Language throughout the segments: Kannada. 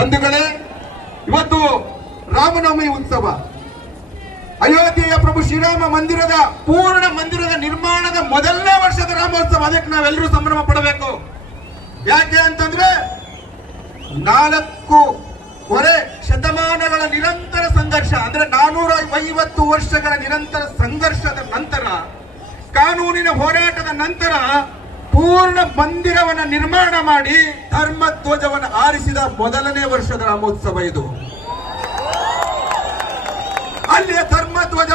ಬಂಧುಗಳೇ, ಇವತ್ತು ರಾಮನವಮಿ ಉತ್ಸವ, ಅಯೋಧ್ಯೆಯ ಪ್ರಭು ಶ್ರೀರಾಮ ಮಂದಿರದ ಪೂರ್ಣ ಮಂದಿರದ ನಿರ್ಮಾಣದ ಮೊದಲನೇ ವರ್ಷದ ರಾಮೋತ್ಸವ. ಅದಕ್ಕೆ ನಾವೆಲ್ಲರೂ ಸಂಭ್ರಮ ಪಡಬೇಕು. ಯಾಕೆ ಅಂತಂದ್ರೆ 4.5 ಶತಮಾನಗಳ ನಿರಂತರ ಸಂಘರ್ಷ, ಅಂದ್ರೆ 450 ವರ್ಷಗಳ ನಿರಂತರ ಸಂಘರ್ಷದ ನಂತರ, ಕಾನೂನಿನ ಹೋರಾಟದ ನಂತರ ಪೂರ್ಣ ಮಂದಿರವನ್ನ ನಿರ್ಮಾಣ ಮಾಡಿ ಧರ್ಮ ಧ್ವಜವನ್ನು ಆರಿಸಿದ ಮೊದಲನೇ ವರ್ಷದ ರಾಮೋತ್ಸವ ಇದು. ಅಲ್ಲಿಯ ಧರ್ಮ ಧ್ವಜ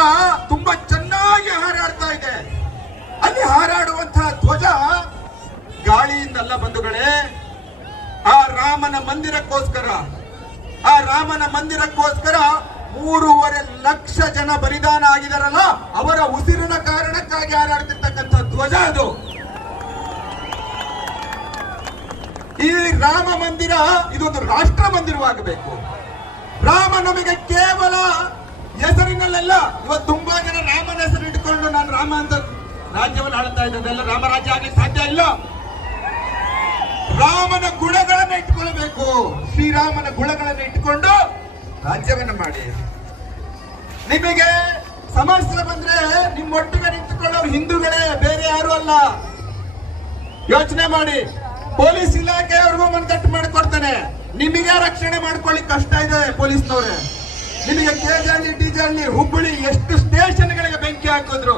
ತುಂಬಾ ಚೆನ್ನಾಗಿ ಹಾರಾಡ್ತಾ ಇದೆ. ಅಲ್ಲಿ ಹಾರಾಡುವಂತಹ ಧ್ವಜ ಗಾಳಿಯಿಂದಲ್ಲ ಬಂಧುಗಳೇ, ಆ ರಾಮನ ಮಂದಿರಕ್ಕೋಸ್ಕರ 3.5 ಲಕ್ಷ ಜನ ಬಲಿದಾನ ಆಗಿದಾರಲ್ಲ, ಅವರ ಉಸಿರಿನ ಕಾರಣಕ್ಕಾಗಿ ಹಾರಾಡ್ತಿರ್ತಕ್ಕಂಥ ಧ್ವಜ ಅದು. ಈ ರಾಮ ಮಂದಿರ ಇದೊಂದು ರಾಷ್ಟ್ರ ಮಂದಿರವಾಗಬೇಕು. ರಾಮ ನಮಗೆ ಕೇವಲ ಹೆಸರಿನಲ್ಲೆಲ್ಲ, ಇವತ್ತು ತುಂಬಾ ಜನ ರಾಮನ ಹೆಸರು ಇಟ್ಕೊಂಡು ನಾನು ರಾಮ ಅಂತ ರಾಜ್ಯವನ್ನು ಆಳ್ತಾ ಇದ್ದದೆಲ್ಲ ರಾಮರಾಜ್ಯ ಆಗಲಿಕ್ಕೆ ಸಾಧ್ಯ ಇಲ್ಲ. ರಾಮನ ಗುಣಗಳನ್ನ ಇಟ್ಕೊಳ್ಬೇಕು. ಶ್ರೀರಾಮನ ಗುಣಗಳನ್ನ ಇಟ್ಕೊಂಡು ರಾಜ್ಯವನ್ನ ಮಾಡಿ. ನಿಮಗೆ ಸಮಸ್ಯೆ ಬಂದ್ರೆ ನಿಮ್ಮೊಟ್ಟಿಗೆ ನಿಂತುಕೊಳ್ಳೋರು ಹಿಂದೂಗಳೇ, ಬೇರೆ ಯಾರು ಅಲ್ಲ. ಯೋಚನೆ ಮಾಡಿ. ಪೊಲೀಸ್ ಇಲಾಖೆಯವ್ರಿಗೂ ಮನದಟ್ಟು ಮಾಡಿಕೊಡ್ತಾನೆ. ನಿಮಗೆ ರಕ್ಷಣೆ ಮಾಡ್ಕೊಳ್ಳಿಕ್ ಕಷ್ಟ ಇದೆ ಪೊಲೀಸ್ನವ್ರೆ. ನಿಮಗೆ ಕೆಜಹಳ್ಳಿ, ಡಿಜಹಳ್ಳಿ, ಹುಬ್ಬಳ್ಳಿ ಎಷ್ಟು ಸ್ಟೇಷನ್ಗಳಿಗೆ ಬೆಂಕಿ ಹಾಕಿದ್ರು,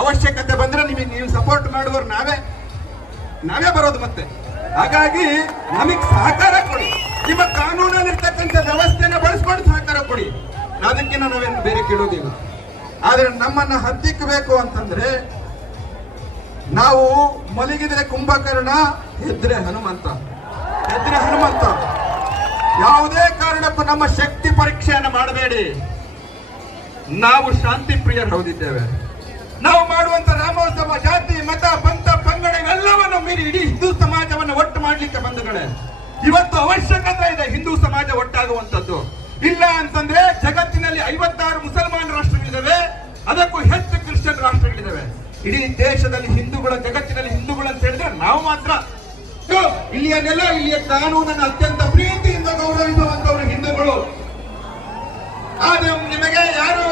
ಅವಶ್ಯಕತೆ ಬಂದ್ರೆ ನಿಮಗೆ ನೀವು ಸಪೋರ್ಟ್ ಮಾಡುವವರು ನಾವೇ ಬರೋದು. ಮತ್ತೆ ಹಾಗಾಗಿ ನಮಗೆ ಸಹಕಾರ ಕೊಡಿ. ನಿಮ್ಮ ಕಾನೂನಲ್ಲಿರ್ತಕ್ಕಂಥ ವ್ಯವಸ್ಥೆನ ಬಳಸ್ಕೊಂಡು ಸಹಕಾರ ಕೊಡಿ. ಅದಕ್ಕಿಂತ ನಾವೇನು ಬೇರೆ ಕೇಳೋದಿಲ್ಲ. ಆದ್ರೆ ನಮ್ಮನ್ನ ಹತ್ತಿಕ್ಕಬೇಕು ಅಂತಂದ್ರೆ, ನಾವು ಮಲಗಿದ್ರೆ ಕುಂಭಕರ್ಣ, ಎದ್ರೆ ಹನುಮಂತ. ಯಾವುದೇ ಕಾರಣಕ್ಕೂ ನಮ್ಮ ಶಕ್ತಿ ಪರೀಕ್ಷೆಯನ್ನು ಮಾಡಬೇಡಿ. ನಾವು ಶಾಂತಿ ಪ್ರಿಯರು ಹೌದಿದ್ದೇವೆ. ನಾವು ಮಾಡುವಂತ ರಾಮೋತ್ಸವ ಜಾತಿ, ಮತ, ಪಂಥ, ಪಂಗಡ ಇವೆಲ್ಲವನ್ನು ಮೀರಿ ಇಡೀ ಹಿಂದೂ ಸಮಾಜವನ್ನು ಒಟ್ಟು ಮಾಡ್ಲಿಕ್ಕೆ ಬಂಧುಗಳೇ, ಇವತ್ತು ಅವಶ್ಯಕತೆ ಇದೆ ಹಿಂದೂ ಸಮಾಜ ಒಟ್ಟಾಗುವಂತದ್ದು. ಇಲ್ಲ ಅಂತಂದ್ರೆ ಜಗತ್ತಿನಲ್ಲಿ 56 ಮುಸಲ್ಮಾನ ರಾಷ್ಟ್ರಗಳಿದ್ದಾವೆ, ಅದಕ್ಕೂ ಹೆಚ್ಚು ಕ್ರಿಶ್ಚಿಯನ್ ರಾಷ್ಟ್ರಗಳಿದ್ದಾವೆ. ಇಡೀ ದೇಶದಲ್ಲಿ ಹಿಂದೂಗಳ, ಜಗತ್ತಿನಲ್ಲಿ ಹಿಂದೂಗಳು ಅಂತ ಹೇಳಿದ್ರೆ ನಾವು ಮಾತ್ರ. ಇಲ್ಲಿಯ ನೆಲ, ಇಲ್ಲಿಯ ಕಾನೂನನ್ನು ಅತ್ಯಂತ ಪ್ರೀತಿಯಿಂದ ಗೌರವಿಸುವಂತವರು ಹಿಂದೂಗಳು. ಆದ್ರೆ ನಿಮಗೆ ಯಾರು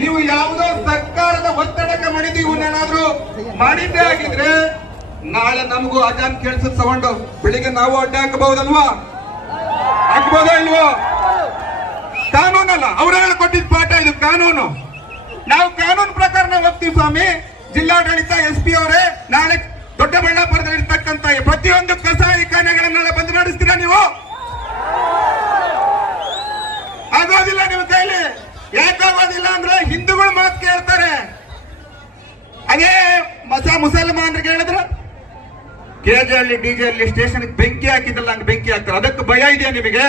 ನೀವು ಯಾವುದೋ ಸರ್ಕಾರದ ಒತ್ತಡಕ್ಕೆ ಮಾಡಿದ್ದು ಇವನ್ನೇನಾದ್ರೂ ಮಾಡಿದ್ದೇ ಆಗಿದ್ರೆ, ನಾಳೆ ನಮಗೂ ಅಜಾನ್ ಕೇಳಿಸೋ ಸೌಂಡು ಬೆಳಿಗ್ಗೆ ನಾವು ಅಡ್ಡ ಹಾಕಬಹುದಲ್ವಾ? ಹಾಕ್ಬೋದಾ ಇಲ್ವೋ? ಕಾನೂನಲ್ಲ, ಅವರೆಲ್ಲ ಕೊಟ್ಟಿದ್ದ ಪಾಠ ಇದು ಕಾನೂನು. ನಾವು ಕಾನೂನು ಪ್ರಕಾರ ನಾವು ಹೋಗ್ತೀವಿ ಸ್ವಾಮಿ. ಜಿಲ್ಲಾಡಳಿತ, SP ಅವರೇ, ನಾಳೆ ದೊಡ್ಡಬಳ್ಳಾಪುರದಲ್ಲಿ ಇರ್ತಕ್ಕಂಥ ಪ್ರತಿಯೊಂದು ಕಸಾಯಿಖಾನೆಗಳನ್ನೆಲ್ಲ ಬಂದ್ ಮಾಡಿಸ್ತೀರಾ ನೀವು? ಆಗೋದಿಲ್ಲ ನಿಮ್ಮ ಕೈಲಿ. ಯಾಕಾಗೋದಿಲ್ಲ ಅಂದ್ರೆ ಹಿಂದೂಗಳು ಮಾತು ಕೇಳ್ತಾರೆ. ಅದೇ ಮುಸಲ್ಮಾನರಿಗೆ ಹೇಳಿದ್ರೆ ಕೆಜಹಳ್ಳಿ, ಡಿಜಹಳ್ಳಿ ಸ್ಟೇಷನ್ ಬೆಂಕಿ ಹಾಕಿದ್ದಲ್ಲ, ಹಂಗೆ ಬೆಂಕಿ ಹಾಕ್ತಾರೆ. ಅದಕ್ಕೆ ಭಯ ಇದೆಯಾ ನಿಮಗೆ?